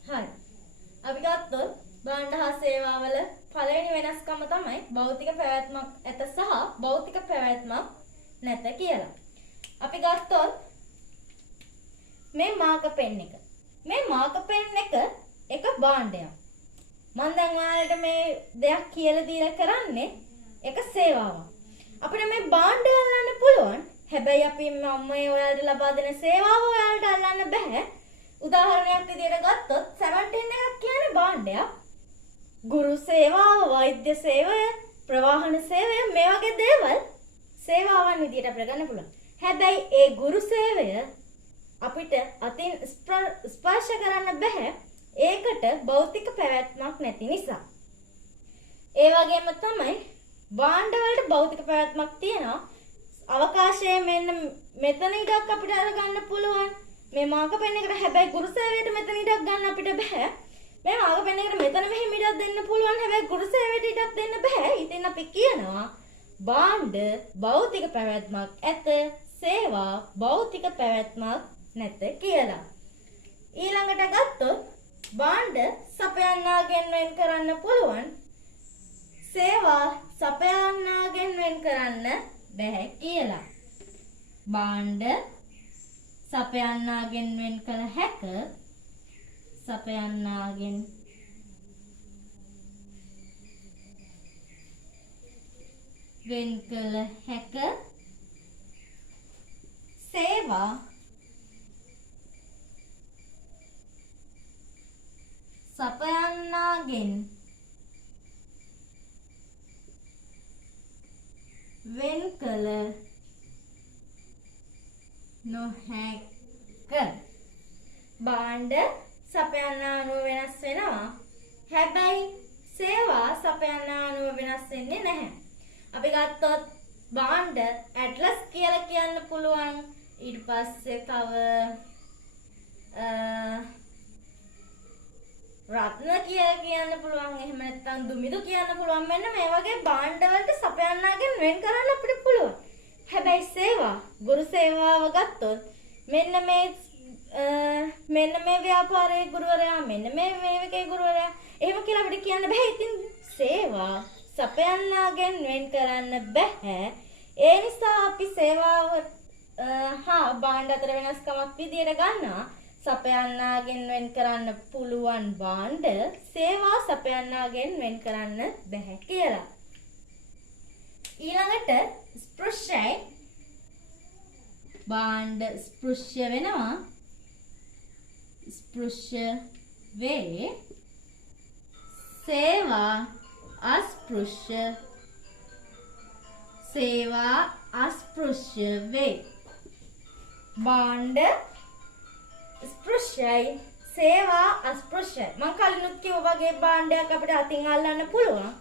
හරි. අපි ගත්තොත් භාණ්ඩ හා සේවාවල පළවෙනි වෙනස්කම තමයි භෞතික පැවැත්මක් ඇත සහ භෞතික පැවැත්මක් නැත කියලා. අපි ගත්තොත් මේ මාකර් පෙන් එක. මේ මාකර් පෙන් එක භාණ්ඩයක්. මම දැන් ඔයාලට මේ දෙයක් කියලා දීලා කරන්නේ එක සේවාවක්. අපිට මේ භාණ්ඩය අල්ලන්න පුළුවන්. හැබැයි අපි මම ඔයාලට ලබා දෙන සේවාව ඔයාලට අල්ලන්න බෑ. උදාහරණයක් විදිහට ගත්තොත් 17 එකක් කියන්නේ භාණ්ඩයක්. ගුරු සේවාව, වෛද්‍ය සේවය, ප්‍රවාහන සේවය මේ වගේ දේවල් සේවාවන් විදිහට අපිට ගන්න පුළුවන්. හැබැයි ඒ ගුරු සේවය අපිට අතින් ස්පර්ශ කරන්න බෑ. ඒකට භෞතික පැවැත්මක් නැති නිසා. ඒ වගේම තමයි භාණ්ඩ වලට භෞතික පැවැත්මක් තියෙනවා. අවකාශයේ මෙන්න මෙතන ඉඩක් අපිට අරගන්න පුළුවන්. මේ මාකර් පෙන් එකට හැබැයි ගුරු සේවයට මෙතන ඉඩක් ගන්න අපිට බෑ. මේ මාකර් පෙන් එකට මෙතන මෙහෙම ඉඩක් දෙන්න පුළුවන්. හැබැයි ගුරු සේවයට ඉඩක් දෙන්න බෑ. ඉතින් අපි කියනවා භාණ්ඩ භෞතික පැවැත්මක් ඇත. සේවා භෞතික පැවැත්මක් නැත කියලා. ඊළඟට ගත්තොත් භාණ්ඩ සපයන්නාගෙන් වෙන් කරන්න පුළුවන්. සේවා සපයන්නාගෙන් වෙන් කරන්න බැහැ කියලා. භාණ්ඩ සපයන්නාගෙන් වෙන් කළ හැක. සපයන්නාගෙන් වෙන් කළ හැක. සේවා සපයන්නාගෙන් වෙන් කළ නොහැක. භාණ්ඩ සපයන්නා අනුව වෙනස් වෙනවා. හැබැයි සේවා සපයන්නා අනුව වෙනස් වෙන්නේ නැහැ. අපි ගත්තොත් භාණ්ඩ ඇට්ලස් කියලා කියන්න පුළුවන්. ඊට පස්සේ තව රත්න කියලා කියන්න පුළුවන්. එහෙම නැත්නම් දුමිදු කියන්න පුළුවන්. මෙන්න මේ වගේ භාණ්ඩ වලට සපයන්නාගෙන් වෙන් කරන්න අපිට පුළුවන්. හැබැයි සේවා ගුරු සේවාව ගත්තොත් මෙන්න මේ ව්‍යාපාරයේ ගුරුවරයා, මෙන්න මේ එකේ ගුරුවරයා එහෙම කියලා අපිට කියන්න බෑ. ඉතින් සේවා සපයන්නාගෙන් වෙන් කරන්න බෑ. ඒ නිසා අපි සේවාව හා භාණ්ඩ අතර වෙනස්කමක් විදියට ගන්නවා. සපයන්නාගෙන් වෙන් කරන්න පුළුවන් භාණ්ඩ සේවා සපයන්නාගෙන් වෙන් කරන්න බැහැ කියලා. ඊළඟට ස්පෘශ්‍යයි. භාණ්ඩ ස්පෘශ්‍ය වෙනවා. ස්පෘශ්‍ය වේ. සේවා අස්පෘශ්‍ය. සේවා අස්පෘශ්‍ය වේ. භාණ්ඩ ස්පෘශ්‍යයි. සේවා අස්පෘශ්‍යයි. මම කලිනුත් කිව්වා වගේ භාණ්ඩයක් අපිට අතින් අල්ලන්න පුළුවන්.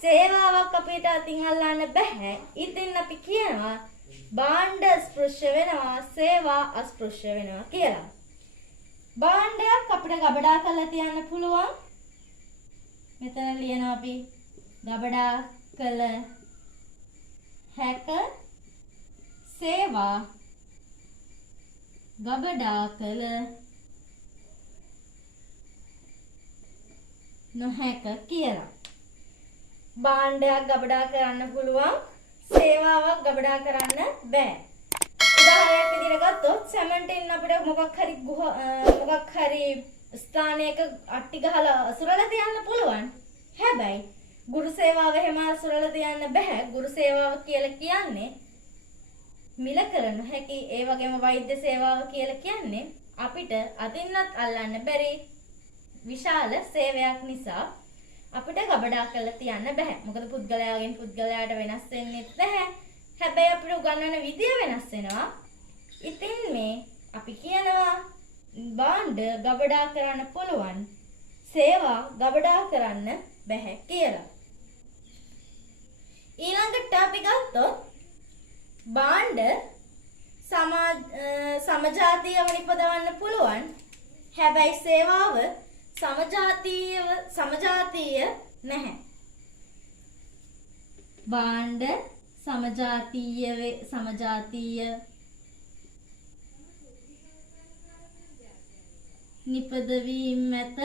සේවාවක් අපිට අතින් අල්ලන්න බෑ. ඉතින් අපි කියනවා භාණ්ඩ ස්පෘශ්‍ය වෙනවා. සේවා අස්පෘශ්‍ය වෙනවා කියලා. භාණ්ඩයක් අපිට ගබඩා කරලා තියන්න පුළුවන්. මෙතන ලියනවා අපි ගබඩා කළ හැක. සේවා ගබඩා කළ නොහැක කියලා. භාණ්ඩයක් ගබඩා කරන්න පුළුවන්. සේවාවක් ගබඩා කරන්න බෑ. උදාහරණයක් විදිහට ගත්තොත් සෙමන්ටෙන් අපිට මොකක් හරි ස්ථානයක අට්ටි ගහලා අසුරලා තියන්න පුළුවන්. හැබැයි ගුරු සේවාව එහෙම අසුරලා තියන්න බෑ. ගුරු සේවාව කියලා කියන්නේ මිල කරන හැකි. ඒ වගේම වෛද්‍ය සේවාව කියලා කියන්නේ අපිට අතින්නත් අල්ලන්න බැරි විශාල සේවයක් නිසා අපිට ගබඩා කරලා තියන්න බෑ. මොකද පුද්ගලයාගෙන් පුද්ගලයාට වෙනස් වෙන්නේ නැහැ. හැබැයි අපිට උගන්වන විදිය වෙනස් වෙනවා. ඉතින් අපි කියනවා භාණ්ඩ ගබඩා කරන්න පුළුවන් සේවා ගබඩා කරන්න බැහැ කියලා. ඊළඟට අපි ගත්තොත් භාණ්ඩ සමජාතීයව නිපදවන්න පුළුවන්. හැබැයි සේවාව සමජාතීය නැහැ. භාණ්ඩ සමජාතීය නිපදවීම මත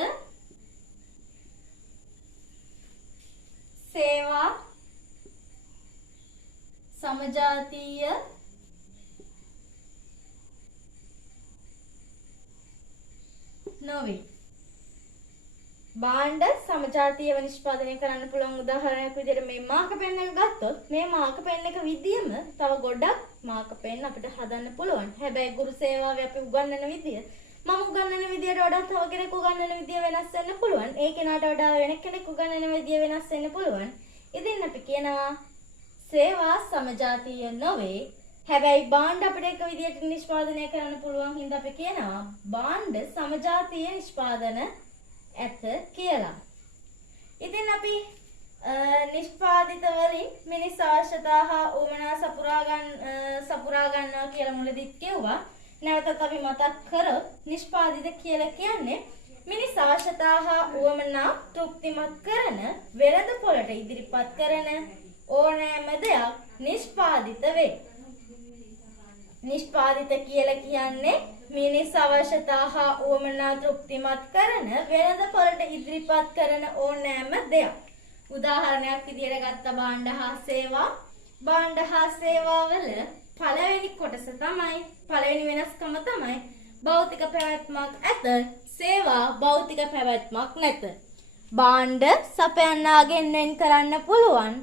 සේවා සමජාතීය නොවේ. භාණ්ඩ සමජාතීයව නිෂ්පාදනය කරන්න පුළුවන් උදාහරණයක් විදිහට මේ මාක පෙන් එක ගත්තොත් මේ මාක පෙන් එක විදියම තව ගොඩක් මාක පෙන් අපිට හදන්න පුළුවන්. හැබැයි ගුරු සේවාවේ අපි උගන්වන විදිය මම උගන්වන විදියට වඩා තව කෙනෙක් උගන්වන විදිය වෙනස් වෙන්න පුළුවන්. ඒ කෙනාට වඩා වෙන කෙනෙක් උගන්වන විදිය වෙනස් වෙන්න පුළුවන්. ඉතින් අපි කියනවා සේවා සමජාතීය නොවේ. හැබැයි භාණ්ඩ අපිට එක විදියට නිෂ්පාදනය කරන්න පුළුවන් හින්දා අපි කියනවා භාණ්ඩ සමජාතීය නිෂ්පාදන ඇත කියලා. ඉතින් අපි නිෂ්පාදිත වලින් මිනිස් අවශ්‍යතා හා උවමනා සපුරා ගන්නවා කියලා මුලදීත් කිව්වා. නැවතත් අපි මතක් කරොත් නිෂ්පාදිත කියලා කියන්නේ මිනිස් අවශ්‍යතා හා උවමනා තෘප්තිමත් කරන වෙළඳපොළට ඉදිරිපත් කරන ඕනෑම දෙයක් නිෂ්පාදිත වේ. නිෂ්පාදිත කියලා කියන්නේ මිනිස් අවශ්‍යතා හා උවමනා තෘප්තිමත් කරන වෙළඳපොළට ඉදිරිපත් කරන ඕනෑම දෙයක්. උදාහරණයක් විදියට ගත්ත භාණ්ඩ හා සේවා. භාණ්ඩ හා සේවාවල පළවෙනි කොටස තමයි පළවෙනි වෙනස්කම තමයි භෞතික පැවැත්මක් ඇත. සේවා භෞතික පැවැත්මක් නැත. භාණ්ඩ සපයන්නාගෙන් වෙන් කරන්න පුළුවන්.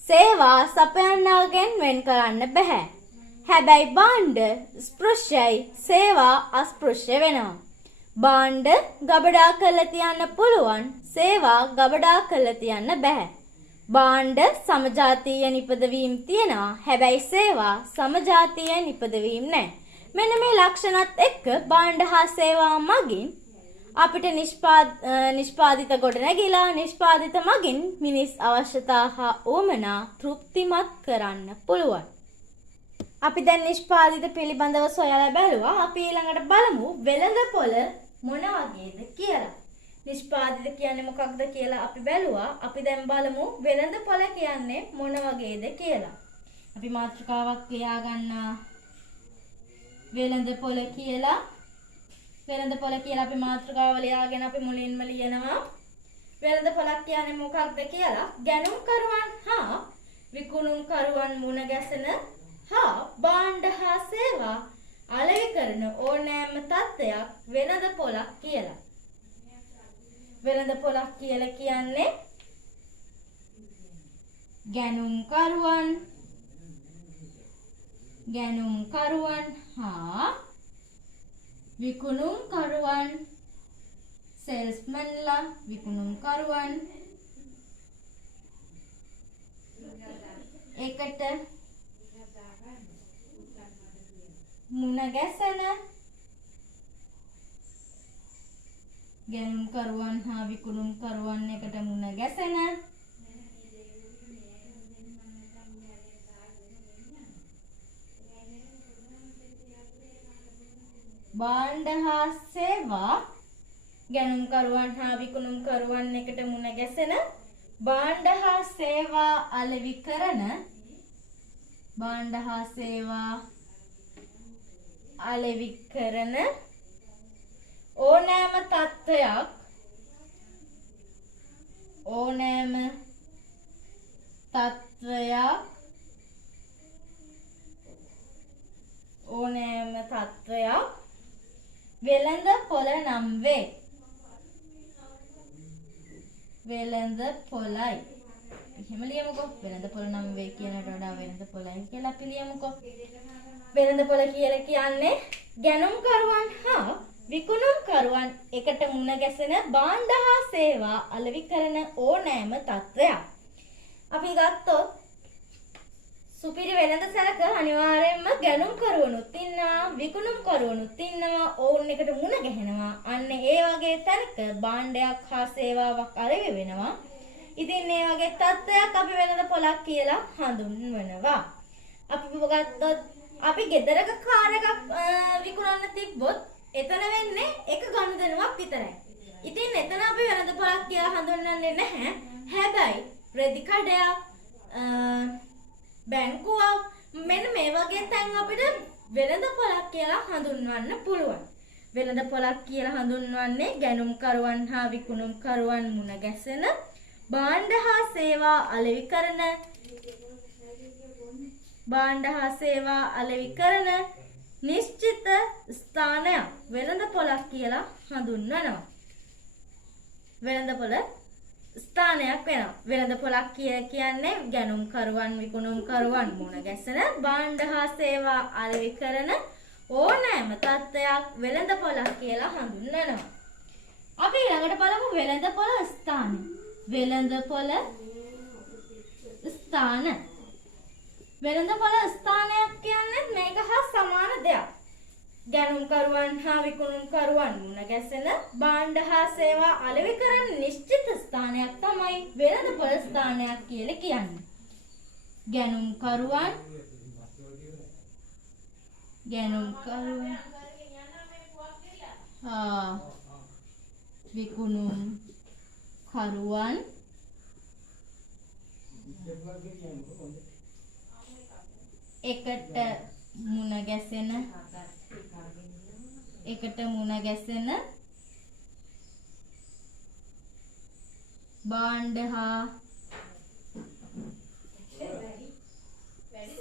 සේවා සපයන්නාගෙන් වෙන් කරන්න බෑ. හැබැයි භාණ්ඩ ස්පෘශ්‍යයි සේවා අස්පෘශ්‍ය වෙනවා. භාණ්ඩ ගබඩා කරලා තියන්න පුළුවන්. සේවා ගබඩා කරලා තියන්න බෑ. භාණ්ඩ සමජාතීය නිපදවීම් තියෙනවා. හැබැයි සේවා සමජාතීය නිපදවීම් නැහැ. මෙන්න මේ ලක්ෂණත් එක්ක භාණ්ඩ හා සේවා මගින් අපිට නිෂ්පාදිත ගොඩනැගිලා නිෂ්පාදිත මගින් මිනිස් අවශ්‍යතා හා උවමනා තෘප්තිමත් කරන්න පුළුවන්. අපි දැන් නිෂ්පාදිත පිළිබඳව සොයලා බැලුවා. අපි ඊළඟට බලමු වෙළඳපොළ මොන වගේද කියලා. නිෂ්පාදිත කියන්නේ මොකක්ද කියලා අපි බැලුවා. අපි දැන් බලමු වෙළඳපොළ කියන්නේ මොන වගේද කියලා. අපි මාතෘකාවක් ලියා ගන්නවා. වෙළඳපොළ කියලා අපි මාතෘකාව ලියාගෙන අපි මුලින්ම ලියනවා වෙළඳපොළක් කියන්නේ මොකක්ද කියලා. ගැනුම්කරුවන් හා විකුණුම්කරුවන් මුණ ගැසෙන හා භාණ්ඩ හා සේවා අලෙවි කරන ඕනෑම තත්ත්වයක් වෙළඳපොළක් කියලා. වෙළඳපොළක් කියලා කියන්නේ ගැනුම්කරුවන් හා විකුණුම්කරුවන් සේල්ස්මන්ලා විකුණුම්කරුවන් එකට මුණ ගැසෙන ගැනුම්කරුවන් හා විකුණුම්කරුවන් එකට මුණ ගැසෙන භාණ්ඩ හා සේවා ගැනුම්කරුවන් හා විකුණුම්කරුවන් එකට මුණ ගැසෙන භාණ්ඩ හා සේවා අලෙවි කරන භාණ්ඩ හා සේවා අලෙවි කරන ඕනෑම තත්ත්වයක් වෙළඳපොළ නම් වේ. වෙළඳපොළයි. එහෙම ලියමුකෝ. වෙළඳපොළ නම් වේ කියනට වඩා වෙළඳපොළයි කියලා අපි ලියමුකෝ. වෙළඳපොළ කියලා කියන්නේ ගැනුම්කරුවන් හා විකුණුම්කරුවන් එකට මුණ ගැසෙන භාණ්ඩ හා සේවා අලෙවි කරන ඕනෑම තත්ත්වයක්. අපි ගත්තොත් සුපිරි වෙළඳ සැලක අනිවාර්යයෙන්ම ගැනුම් කරුවනුත් ඉන්නවා, විකුණුම් කරුවනුත් ඉන්නවා, ඕන් එකට මුණ ගැහෙනවා. අන්න ඒ වගේ තැනක භාණ්ඩයක් හා සේවාවක් අලෙවි වෙනවා. ඉතින් මේ වගේ තත්ත්වයක් අපි වෙළඳ පොලක් කියලා හඳුන්වනවා. අපි ගත්තොත් අපි ගෙදරක කාර් එකක් විකුණන්න තිබ්බොත් එතන වෙන්නේ එක ගනුදෙනුවක් විතරයි. ඉතින් එතන අපි වෙළඳ පොලක් කියලා හඳුන්වන්නේ නැහැ. හැබැයි රෙදි කඩයක් බැංකුවක් මෙන්න මේ වගේ තැන් අපිට වෙළඳ පොලක් කියලා හඳුන්වන්න පුළුවන්. වෙළඳ පොලක් කියලා හඳුන්වන්නේ ගැනුම් කරුවන් හා විකුණුම් කරුවන් මුණ ගැසෙන භාණ්ඩ හා සේවා අලෙවි කරන නිශ්චිත ස්ථානයක් වෙළඳ පොලක් කියලා හඳුන්වනවා. වෙළඳ පොල ස්ථානයක් වෙනවා. වෙළඳ පොලක් කියන්නේ ගැනුම් කරුවන් විකුණුම් කරුවන් මුණ ගැසෙන භාණ්ඩ හා සේවා අලෙවි කරන ඕනෑම තත්ත්වයක් වෙළඳ පොලක් කියලා හඳුන්වනවා. අපි ඊළඟට බලමු වෙළඳ පොල ස්ථාන. වෙළඳ පොල ස්ථාන. වෙළඳ පොල ස්ථානයක් කියන්නේ මේක හා සමාන දෙයක්. ගැනුම් කරුවන් හා විකුණුම් කරුවන් මුණ ගැසෙන භාණ්ඩ හා සේවා අලෙවි කරන නිශ්චිත ස්ථානයක් තමයි වෙළඳ පොල ස්ථානයක් කියලා කියන්නේ. ගැනුම් කරුවන් විකුණුම් කරුවන් එකට මුණ ගැසෙන භාණ්ඩ හා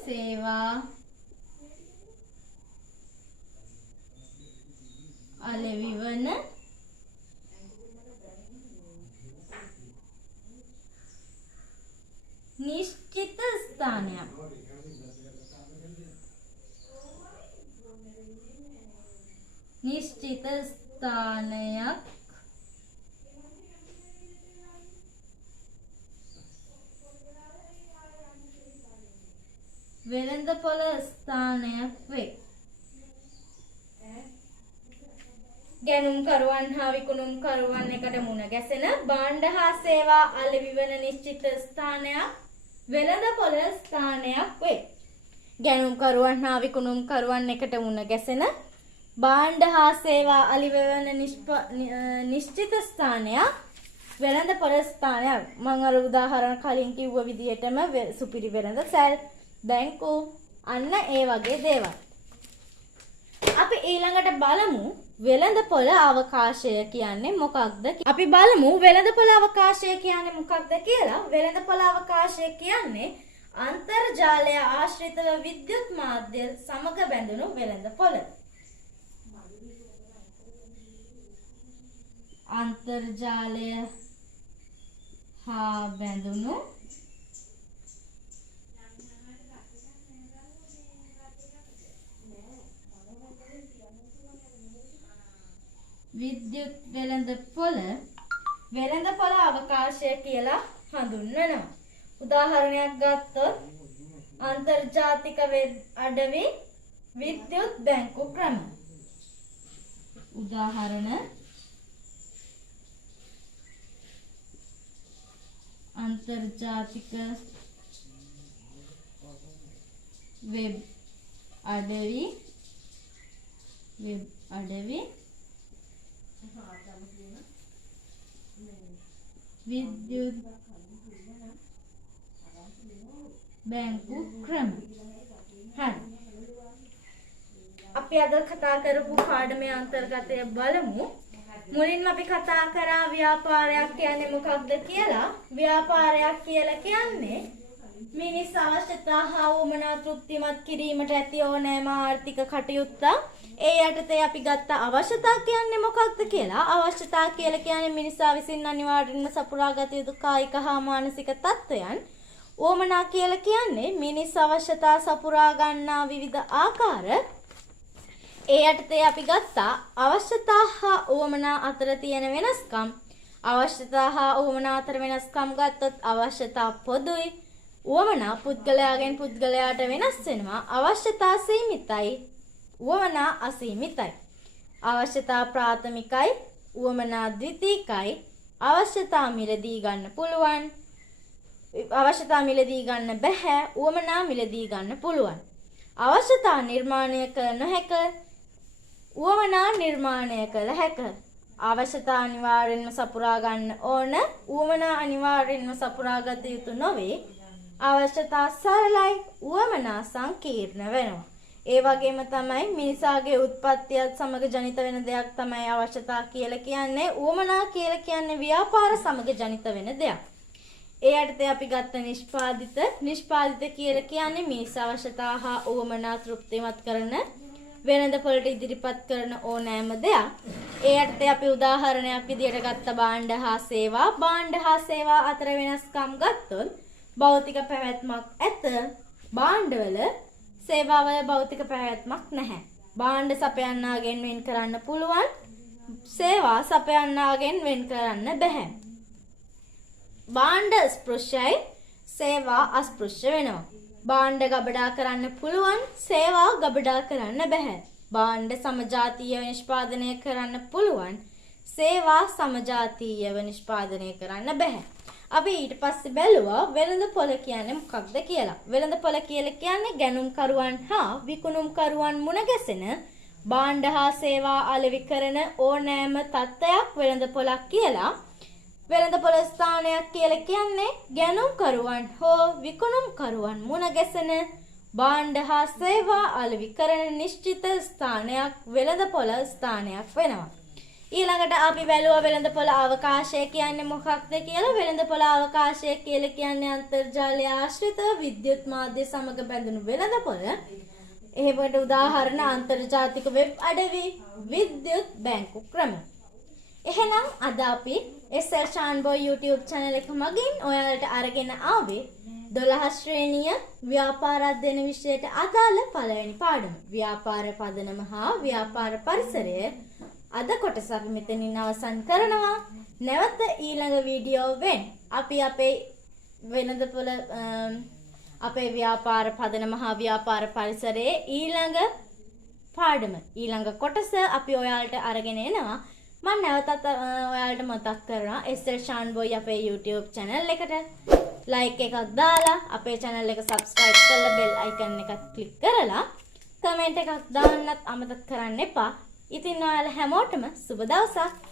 සේවා අලෙවි වන නිශ්චිත ස්ථානයක්. නිශ්චිත ස්ථානයක් වෙළඳ පොල ස්ථානයක් වේ. ගැනුම් කරුවන් හා විකුණුම් කරුවන් එකට මුණ ගැසෙන භාණ්ඩ හා සේවා අලෙවි වන නිශ්චිත ස්ථානයක් වෙළඳ පොල ස්ථානයක් වේ. ගැනුම් කරුවන් හා විකුණුම් කරුවන් එකට මුණ ගැසෙන භාණ්ඩ හා සේවා අලෙවි වන නිශ්චිත ස්ථානයක් වෙළඳ පොල ස්ථානයක්. මම අර උදාහරණ කලින් කිව්ව විදිහටම සුපිරි වෙළඳ සැල්, බැංකු අන්න ඒ වගේ දේවල්. අපි ඊළඟට බලමු වෙළඳ පොල අවකාශය කියන්නේ මොකක්ද? අපි බලමු වෙළඳ පොල අවකාශය කියන්නේ මොකක්ද කියලා. වෙළඳ පොල අවකාශය කියන්නේ අන්තර්ජාලය ආශ්‍රිතව විද්‍යුත් මාධ්‍ය සමග බැඳුණු වෙළඳ පොල. අන්තර්ජාලය හා බැඳුණු විද්‍යුත් වෙළඳ පොල අවකාශය කියලා හඳුන්වනවා. උදාහරණයක් ගත්තොත් අන්තර්ජාතික අඩවි විද්‍යුත් බැංකු ක්‍රම. උදාහරණ අන්තර්ජාතික වෙබ් අඩවි විද්‍යුත් බැංකු ක්‍රම. හරි. අපි අද කතා කරපු පාඩමේ අන්තර්ගතය බලමු. මුලින්ම අපි කතා කරා ව්‍යාපාරයක් කියන්නේ මොකක්ද කියලා. ව්‍යාපාරයක් කියලා කියන්නේ මිනිස් අවශ්‍යතා හා උවමනා තෘප්තිමත් කිරීමට ඇති ඕනෑම ආර්ථික කටයුත්තක්. ඒ යටතේ අපි ගත්ත අවශ්‍යතා කියන්නේ මොකක්ද කියලා. අවශ්‍යතා කියලා කියන්නේ මිනිසා විසින් අනිවාර්යෙන්ම සපුරා ගත යුතු කායික හා මානසික තත්ත්වයන්. උවමනා කියලා කියන්නේ මිනිස් අවශ්‍යතා සපුරා ගන්නා විවිධ ආකාර. ඒ යටතේ අපි ගත්තා අවශ්‍යතා හා උවමනා අතර තියෙන වෙනස්කම්. අවශ්‍යතා හා උවමනා අතර වෙනස්කම් ගත්තොත් අවශ්‍යතා පොදුයි, උවමනා පුද්ගලයාගෙන් පුද්ගලයාට වෙනස් වෙනවා. අවශ්‍යතා සීමිතයි. උවමනා අසීමිතයි. අවශ්‍යතා ප්‍රාථමිකයි. උවමනා ද්විතීකයි. අවශ්‍යතා මිලදී ගන්න පුළුවන්. අවශ්‍යතා මිලදී ගන්න බැහැ. උවමනා මිලදී ගන්න පුළුවන්. අවශ්‍යතා නිර්මාණය කළ නොහැක. උවමනා නිර්මාණය කළ හැක. අවශ්‍යතා අනිවාර්යෙන්ම සපුරා ගන්න ඕන. උවමනා අනිවාර්යෙන්ම සපුරා ගත යුතු නොවේ. අවශ්‍යතා සරලයි. උවමනා සංකීර්ණ වෙනවා. ඒ වගේම තමයි මිනිසාගේ උත්පත්තියත් සමග ජනිත වෙන දෙයක් තමයි අවශ්‍යතා කියලා කියන්නේ. උවමනා කියලා කියන්නේ ව්‍යාපාර සමග ජනිත වෙන දෙයක්. ඒ යටතේ අපි ගත්ත නිෂ්පාදිත කියලා කියන්නේ මිනිස් අවශ්‍යතා හා උවමනා තෘප්තිමත් කරන වෙළඳපොළට ඉදිරිපත් කරන ඕනෑම දෙයක්. ඒ යටතේ අපි උදාහරණයක් විදියට ගත්ත භාණ්ඩ හා සේවා. භාණ්ඩ හා සේවා අතර වෙනස්කම් ගත්තොත් භෞතික පැවැත්මක් ඇත. භාණ්ඩවල සේවාවල භෞතික පැවැත්මක් නැහැ. භාණ්ඩ සපයන්නාගෙන් වෙන් කරන්න පුළුවන්. සේවා සපයන්නාගෙන් වෙන් කරන්න බැහැ. භාණ්ඩ ස්පෘශ්‍යයි. සේවා අස්පෘශ්‍ය වෙනවා. භාණ්ඩ ගබඩා කරන්න පුළුවන්. සේවා ගබඩා කරන්න බැහැ. භාණ්ඩ සමජාතීයව නිෂ්පාදනය කරන්න පුළුවන්. සේවා සමජාතීයව නිෂ්පාදනය කරන්න බැහැ. අපි ඊට පස්සේ බැලුවා වෙළඳපොළ කියන්නේ මොකක්ද කියලා. වෙළඳපොළ කියලා කියන්නේ ගැනුම්කරුවන් හා විකුණුම්කරුවන් මුණ ගැසෙන භාණ්ඩ හා සේවා අලෙවි කරන ඕනෑම තත්ත්වයක් වෙළඳපොළක් කියලා. වෙළඳපොළ ස්ථානයක් කියලා කියන්නේ ගැනුම්කරුවන් හෝ විකුණුම්කරුවන් මුණ ගැසෙන භාණ්ඩ හා සේවා අලෙවි කරන නිශ්චිත ස්ථානයක් වෙළඳපොළ ස්ථානයක් වෙනවා. ඊළඟට අපි බැලුවා වෙළඳපොළ අවකාශය කියන්නේ මොකක්ද කියලා. වෙළඳපොළ අවකාශය කියලා කියන්නේ අන්තර්ජාලය ආශ්‍රිතව විද්‍යුත් මාධ්‍ය සමග බැඳුණු වෙළඳපොළ. එහෙමකට උදාහරණ අන්තර්ජාතික වෙබ් අඩවි, විද්‍යුත් බැංකු ක්‍රම. එහෙනම් අද අපි SL ෂාන්බෝ YouTube channel එක මගින් ඔයාලට අරගෙන ආවේ 12 ශ්‍රේණිය ව්‍යාපාර අධ්‍යයන විෂයට අදාළ පළවෙනි පාඩම. ව්‍යාපාර පදනම හා ව්‍යාපාර පරිසරය. අද කොටස අපි මෙතනින් අවසන් කරනවා. නැවත ඊළඟ වීඩියෝවෙන් අපි අපේ වෙළඳපොළ අපේ ව්‍යාපාර පදනම හා ව්‍යාපාර පරිසරයේ ඊළඟ පාඩම ඊළඟ කොටස අපි ඔයාලට අරගෙන එනවා. මම නැවතත් ඔයාලට මතක් කරනවා SL ෂාන්බෝයි අපේ YouTube channel එකට like එකක් දාලා අපේ channel එක subscribe කරලා bell icon එකත් click කරලා comment එකක් දාන්නත් අමතක කරන්න එපා. ඉතින් ඔයාලා හැමෝටම සුබ දවසක්.